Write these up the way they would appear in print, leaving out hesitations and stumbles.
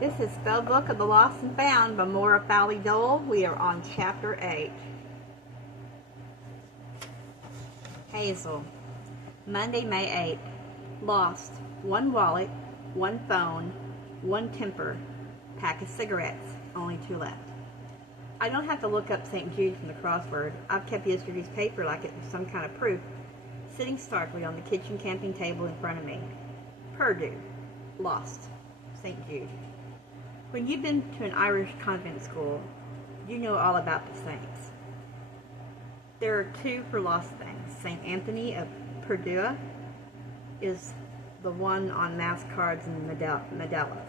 This is Spellbook of the Lost and Found by Maura Fowley Dole. We are on Chapter 8. Hazel. Monday, May 8th. Lost. 1 wallet, 1 phone, 1 temper, pack of cigarettes, only 2 left. I don't have to look up St. Jude from the crossword. I've kept yesterday's paper like it was some kind of proof, sitting starkly on the kitchen camping table in front of me. Purdue. Lost. St. Jude. When you've been to an Irish convent school, you know all about the saints. There are 2 for lost things. St. Anthony of Padua is the one on mass cards and medaillas.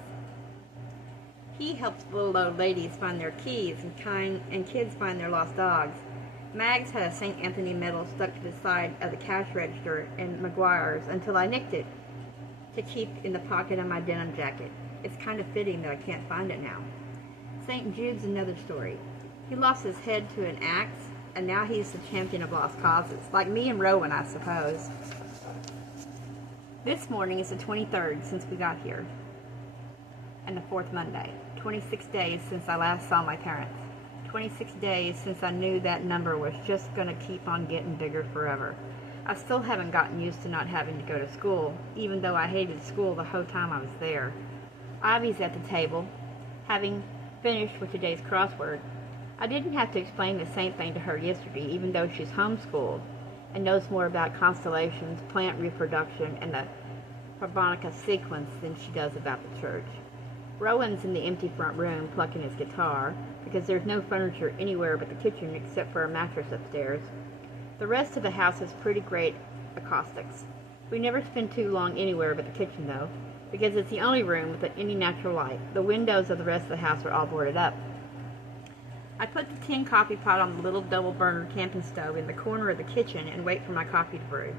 He helps little old ladies find their keys and kids find their lost dogs. Mags had a St. Anthony medal stuck to the side of the cash register in McGuire's until I nicked it to keep in the pocket of my denim jacket. It's kind of fitting that I can't find it now. St. Jude's another story. He lost his head to an axe, and now he's the champion of lost causes. Like me and Rowan, I suppose. This morning is the 23rd since we got here, and the 4th Monday. 26 days since I last saw my parents. 26 days since I knew that number was just going to keep on getting bigger forever. I still haven't gotten used to not having to go to school, even though I hated school the whole time I was there. Ivy's at the table, having finished with today's crossword. I didn't have to explain the same thing to her yesterday, even though she's homeschooled and knows more about constellations, plant reproduction, and the harmonica sequence than she does about the church. Rowan's in the empty front room plucking his guitar, because there's no furniture anywhere but the kitchen except for a mattress upstairs. The rest of the house has pretty great acoustics. We never spend too long anywhere but the kitchen, though, because it's the only room with any natural light. The windows of the rest of the house are all boarded up. I put the tin coffee pot on the little double-burner camping stove in the corner of the kitchen and wait for my coffee to brew.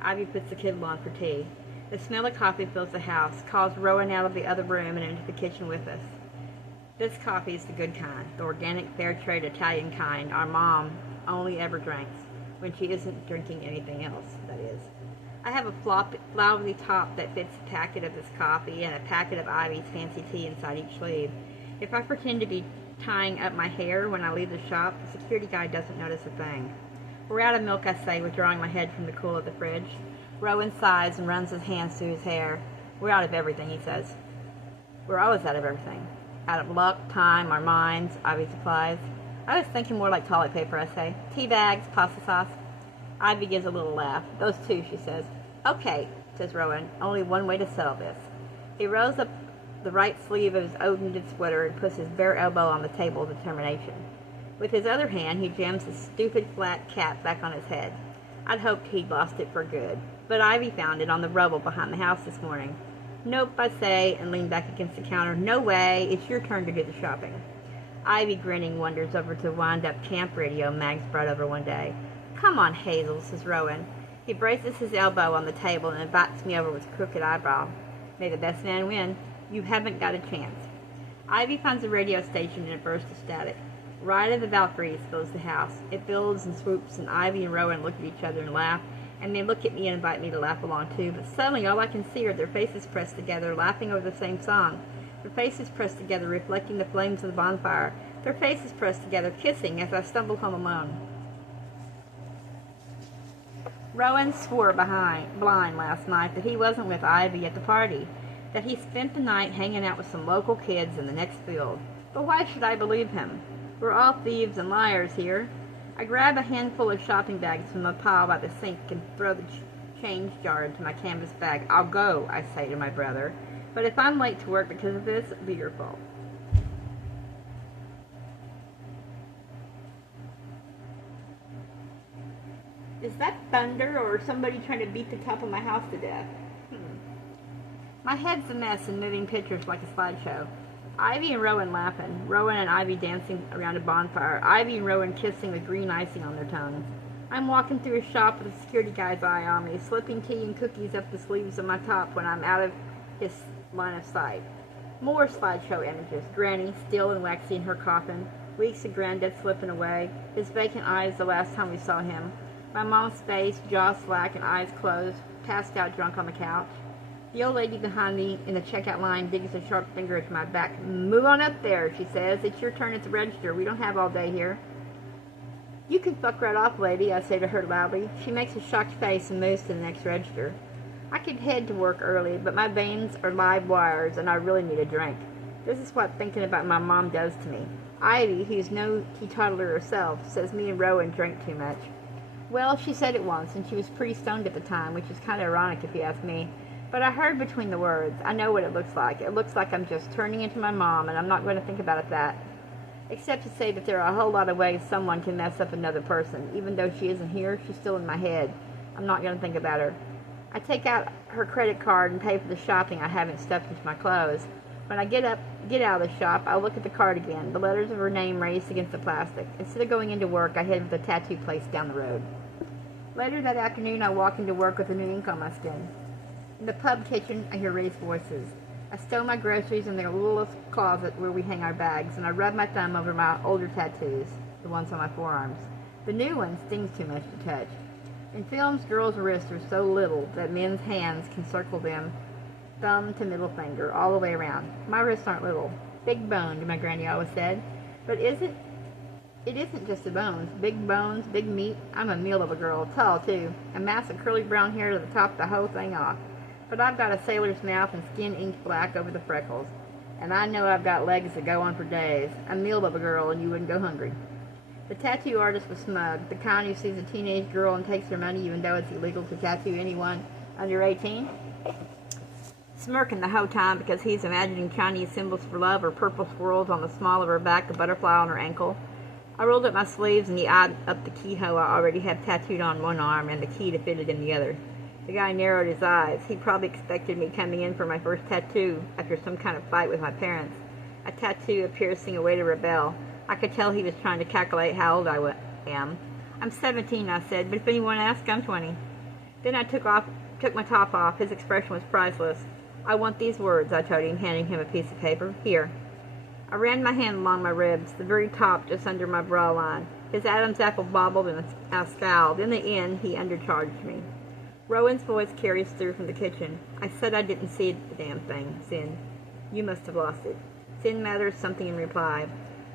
Ivy puts the kettle on for tea. The smell of coffee fills the house, calls Rowan out of the other room and into the kitchen with us. This coffee is the good kind, the organic, fair-trade Italian kind our mom only ever drinks, when she isn't drinking anything else, that is. I have a flowery top that fits a packet of this coffee and a packet of Ivy's fancy tea inside each sleeve. If I pretend to be tying up my hair when I leave the shop, the security guy doesn't notice a thing. We're out of milk, I say, withdrawing my head from the cool of the fridge. Rowan sighs and runs his hands through his hair. We're out of everything, he says. We're always out of everything. Out of luck, time, our minds, Ivy supplies. I was thinking more like toilet paper, I say. Tea bags, pasta sauce. Ivy gives a little laugh. Those 2, she says. Okay, says Rowan. Only one way to settle this. He rolls up the right sleeve of his old-knitted sweater and puts his bare elbow on the table with determination. With his other hand, he jams his stupid flat cap back on his head. I'd hoped he'd lost it for good, but Ivy found it on the rubble behind the house this morning. Nope, I say, and lean back against the counter. No way, it's your turn to do the shopping. Ivy, grinning, wanders over to the wind-up camp radio Mags brought over one day. Come on, Hazel, says Rowan. He braces his elbow on the table and invites me over with a crooked eyebrow. May the best man win. You haven't got a chance. Ivy finds a radio station in a burst of static. Ride of the Valkyries fills the house. It builds and swoops, and Ivy and Rowan look at each other and laugh, and they look at me and invite me to laugh along too, but suddenly all I can see are their faces pressed together, laughing over the same song. Their faces pressed together, reflecting the flames of the bonfire. Their faces pressed together, kissing as I stumble home alone. Rowan swore blind last night that he wasn't with Ivy at the party, that he spent the night hanging out with some local kids in the next field. But why should I believe him? We're all thieves and liars here. I grab a handful of shopping bags from the pile by the sink and throw the change jar into my canvas bag. I'll go, I say to my brother, but if I'm late to work because of this, it'll be your fault. Is that thunder or somebody trying to beat the top of my house to death? My head's a mess and moving pictures like a slideshow. Ivy and Rowan laughing, Rowan and Ivy dancing around a bonfire, Ivy and Rowan kissing with green icing on their tongues. I'm walking through a shop with a security guy's eye on me, slipping tea and cookies up the sleeves of my top when I'm out of his line of sight. More slideshow images. Granny, still and waxy in her coffin, weeks of Granddad slipping away, his vacant eyes the last time we saw him. My mom's face, jaw slack and eyes closed, passed out drunk on the couch. The old lady behind me in the checkout line digs a sharp finger into my back. "Move on up there," she says. "It's your turn at the register. We don't have all day here." "You can fuck right off, lady," I say to her loudly. She makes a shocked face and moves to the next register. I could head to work early, but my veins are live wires and I really need a drink. This is what thinking about my mom does to me. Ivy, who's no teetotaler herself, says me and Rowan drink too much. Well, she said it once, and she was pretty stoned at the time, which is kind of ironic if you ask me. But I heard between the words. I know what it looks like. It looks like I'm just turning into my mom, and I'm not going to think about it that. Except to say that there are a whole lot of ways someone can mess up another person. Even though she isn't here, she's still in my head. I'm not going to think about her. I take out her credit card and pay for the shopping I haven't stuffed into my clothes. When I get out of the shop, I look at the card again, the letters of her name raised against the plastic. Instead of going into work, I head for the tattoo place down the road. Later that afternoon, I walk into work with a new ink on my skin. In the pub kitchen, I hear raised voices. I stow my groceries in the little closet where we hang our bags, and I rub my thumb over my older tattoos, the ones on my forearms. The new one stings too much to touch. In films, girls' wrists are so little that men's hands can circle them, thumb to middle finger, all the way around. My wrists aren't little. Big boned, my granny always said. But it isn't just the bones, big meat. I'm a meal of a girl, tall too. A mass of curly brown hair to the top the whole thing off. But I've got a sailor's mouth and skin inked black over the freckles. And I know I've got legs that go on for days. A meal of a girl, and you wouldn't go hungry. The tattoo artist was smug, the kind who sees a teenage girl and takes her money even though it's illegal to tattoo anyone under 18. Smirking the whole time because he's imagining Chinese symbols for love or purple swirls on the small of her back, a butterfly on her ankle. I rolled up my sleeves and he eyed up the keyhole I already have tattooed on one arm and the key to fit it in the other. The guy narrowed his eyes. He probably expected me coming in for my first tattoo after some kind of fight with my parents. A tattoo, a piercing, a way to rebel. I could tell he was trying to calculate how old I am. "I'm 17, I said, but if anyone asks, I'm 20. Then I took my top off. His expression was priceless. "I want these words," I told him, handing him a piece of paper. "Here." I ran my hand along my ribs, the very top just under my bra line. His Adam's apple bobbled and I scowled. In the end, he undercharged me. Rowan's voice carries through from the kitchen. "I said I didn't see the damn thing, Sin. You must have lost it." Sin mutters something in reply.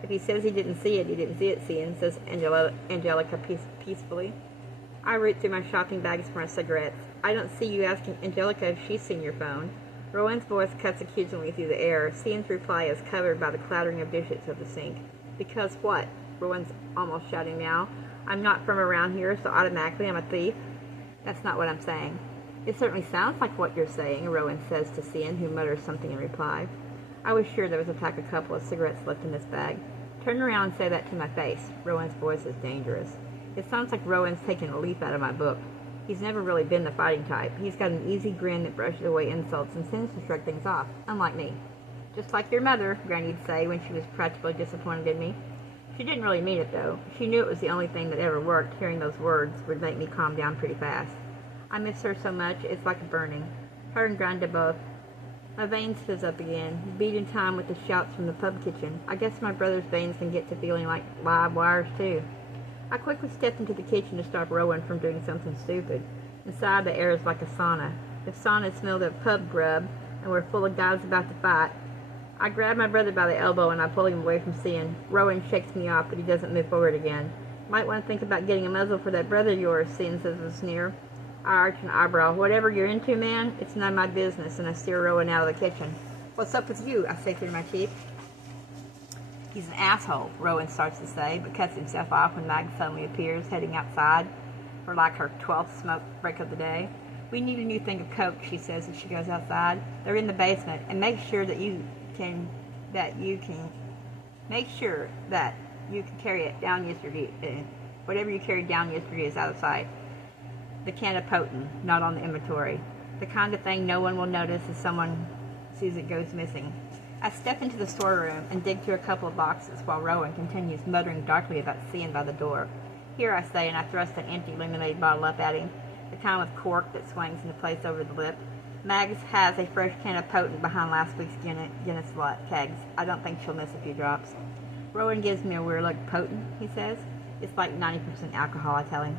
"If he says he didn't see it, he didn't see it, Sin," says Angelica peacefully. I root through my shopping bags for my cigarettes. "I don't see you asking Angelica if she's seen your phone." Rowan's voice cuts accusingly through the air. Sin's reply is covered by the clattering of dishes at the sink. "Because what?" Rowan's almost shouting now. "I'm not from around here, so automatically I'm a thief?" "That's not what I'm saying." "It certainly sounds like what you're saying," Rowan says to Sin, who mutters something in reply. I was sure there was a pack of couple of cigarettes left in this bag. "Turn around and say that to my face." Rowan's voice is dangerous. It sounds like Rowan's taken a leaf out of my book. He's never really been the fighting type. He's got an easy grin that brushes away insults and tends to shrug things off, unlike me. "Just like your mother," Granny'd say when she was practically disappointed in me. She didn't really mean it, though. She knew it was the only thing that ever worked. Hearing those words would make me calm down pretty fast. I miss her so much, it's like a burning. Her and Granda both. My veins fizz up again, beat in time with the shouts from the pub kitchen. I guess my brother's veins can get to feeling like live wires, too. I quickly stepped into the kitchen to stop Rowan from doing something stupid. Inside, the air is like a sauna. If saunas smelled of pub grub and were full of guys about to fight, I grab my brother by the elbow and I pull him away from Sin. Rowan shakes me off, but he doesn't move forward again. "Might want to think about getting a muzzle for that brother of yours," Sin says with a sneer. I arch an eyebrow. "Whatever you're into, man, it's none of my business," and I steer Rowan out of the kitchen. "What's up with you?" I say through my teeth. "He's an asshole," Rowan starts to say, but cuts himself off when Mag suddenly appears, heading outside for like her 12th smoke break of the day. "We need a new thing of Coke," she says as she goes outside. "They're in the basement, and make sure that you can carry it down yesterday. Whatever you carried down yesterday is out of sight. The can of potent, not on the inventory. The kind of thing no one will notice if someone sees it goes missing." I step into the storeroom and dig through a couple of boxes while Rowan continues muttering darkly about Sin by the door. "Here," I say, and I thrust an empty lemonade bottle up at him, the kind with cork that swings into place over the lip. "Mags has a fresh can of potent behind last week's Guinness kegs. I don't think she'll miss a few drops." Rowan gives me a weird look. "Potent?" he says. "It's like 90% alcohol," I tell him.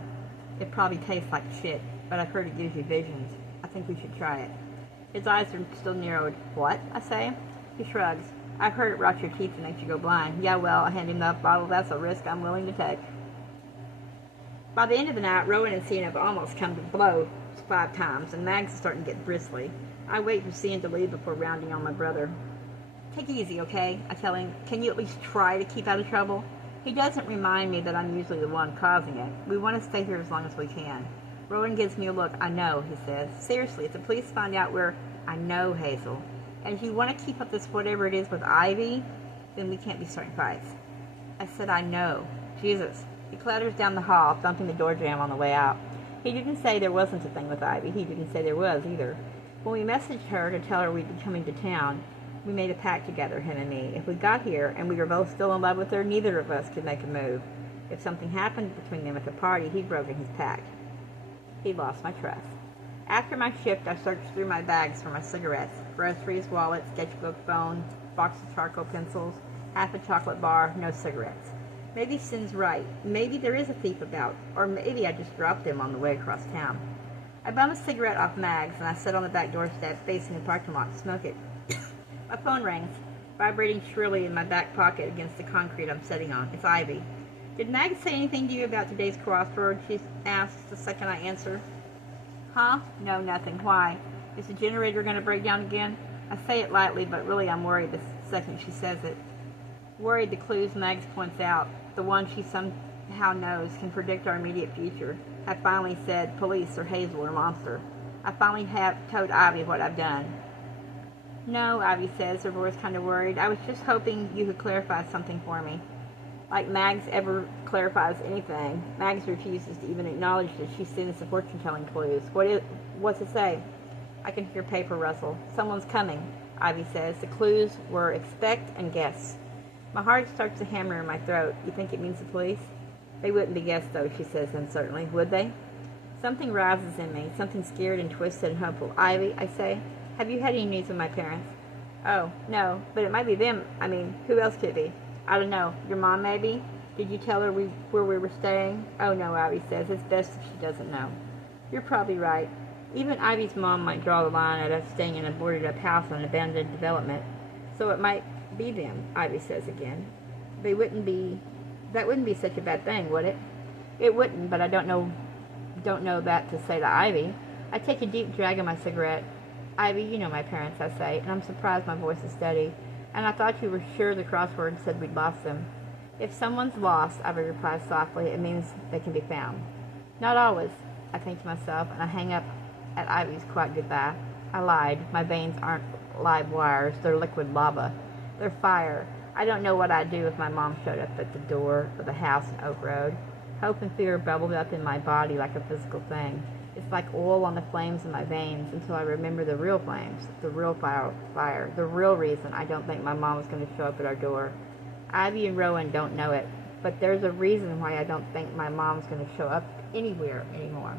"It probably tastes like shit, but I've heard it gives you visions. I think we should try it." His eyes are still narrowed. What? I say. He shrugs. I've heard it rots your teeth and makes you go blind. Yeah, well, I hand him the bottle. That's a risk I'm willing to take. By the end of the night, Rowan and Cian have almost come to blows 5 times, and Mags is starting to get bristly. I wait for Cian to leave before rounding on my brother. Take it easy, okay? I tell him. Can you at least try to keep out of trouble? He doesn't remind me that I'm usually the one causing it. We want to stay here as long as we can. Rowan gives me a look. I know, he says. Seriously, if the police find out we're... I know, Hazel. And if you want to keep up this whatever it is with Ivy, then we can't be starting fights. I said, I know. Jesus. He clatters down the hall, thumping the door jamb on the way out. He didn't say there wasn't a thing with Ivy. He didn't say there was, either. When we messaged her to tell her we'd be coming to town, we made a pact together, him and me. If we got here and we were both still in love with her, neither of us could make a move. If something happened between them at the party, he'd broken his pact. He'd lost my trust. After my shift, I searched through my bags for my cigarettes, groceries, wallet, sketchbook, phone, box of charcoal pencils, half a chocolate bar, no cigarettes. Maybe Sin's right. Maybe there is a thief about, or maybe I just dropped them on the way across town. I bum a cigarette off Mags, and I sit on the back doorstep facing the parking lot to smoke it. My phone rings, vibrating shrilly in my back pocket against the concrete I'm sitting on. It's Ivy. Did Mags say anything to you about today's crossword? She asks the second I answer. Huh? No, nothing. Why? Is the generator going to break down again? I say it lightly, but really I'm worried the second she says it. Worried the clues Mags points out, the one she somehow knows can predict our immediate future, have finally said police or Hazel or monster. I finally have told Ivy what I've done. No, Ivy says, her voice kind of worried. I was just hoping you could clarify something for me. Like Mags ever clarifies anything, Mags refuses to even acknowledge that she sends the fortune-telling clues. What's it say? I can hear paper rustle. Someone's coming, Ivy says. The clues were expect and guess. My heart starts to hammer in my throat. You think it means the police? They wouldn't be guessed, though, she says uncertainly. Would they? Something rises in me, something scared and twisted and hopeful. Ivy, I say, have you had any news of my parents? Oh, no, but it might be them. I mean, who else could it be? I don't know. Your mom, maybe? Did you tell her where we were staying? Oh, no, Ivy says. It's best if she doesn't know. You're probably right. Even Ivy's mom might draw the line at us staying in a boarded-up house on an abandoned development. So it might be them, Ivy says again. That wouldn't be such a bad thing, would it? It wouldn't, but I don't know that to say to Ivy. I take a deep drag of my cigarette. Ivy, you know my parents, I say, and I'm surprised my voice is steady. And I thought you were sure the crossword said we'd lost them. If someone's lost, Ivy replies softly, it means they can be found. Not always, I think to myself, and I hang up at Ivy's quiet goodbye. I lied. My veins aren't live wires. They're liquid lava. They're fire. I don't know what I'd do if my mom showed up at the door of the house in Oak Road. Hope and fear bubbled up in my body like a physical thing. It's like oil on the flames in my veins until I remember the real flames, the real fire, the real reason I don't think my mom is going to show up at our door. Ivy and Rowan don't know it, but there's a reason why I don't think my mom's going to show up anywhere anymore.